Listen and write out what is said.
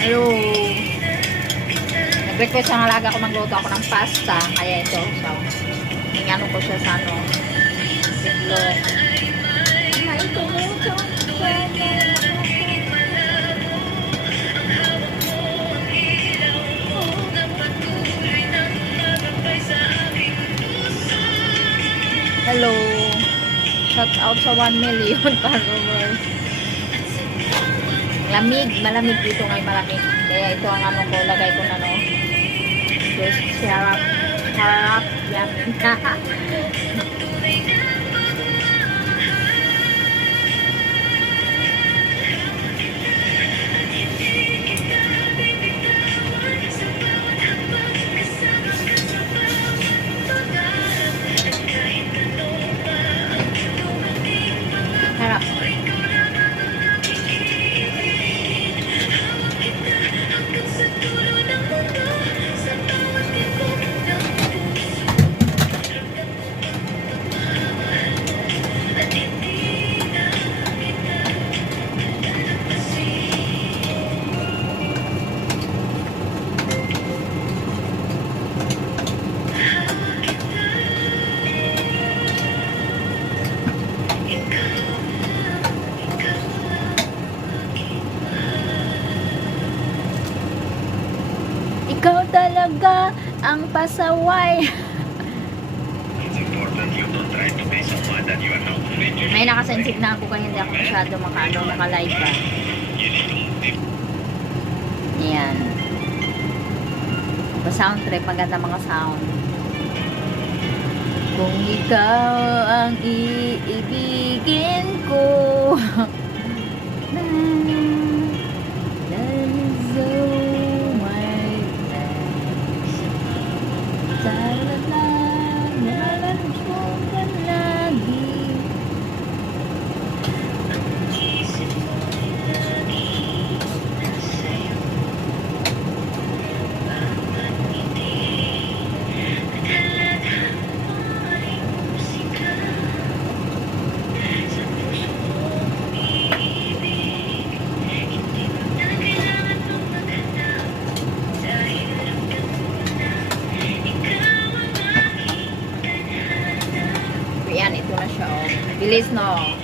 Hello. Nag-request ang alaga ko magluto ako ng pasta. Kaya ito. So, ingano ko siya sa ano. Itlog. Hello. Shout out sa 1 million followers. Malamig dito ngayon, malamig. Kaya ito ang ano ko, lagay ko na no. Just harap, yan. Harap. Ikaw talaga ang pasaway. May nakasensitive na ako kaya hindi ako masyado naka-live pa. Ayan. Pa-sound trip, maganda mga sound. Kung ikaw ang iibigin ko. Ayan, ito na siya, oh. Bilis, no?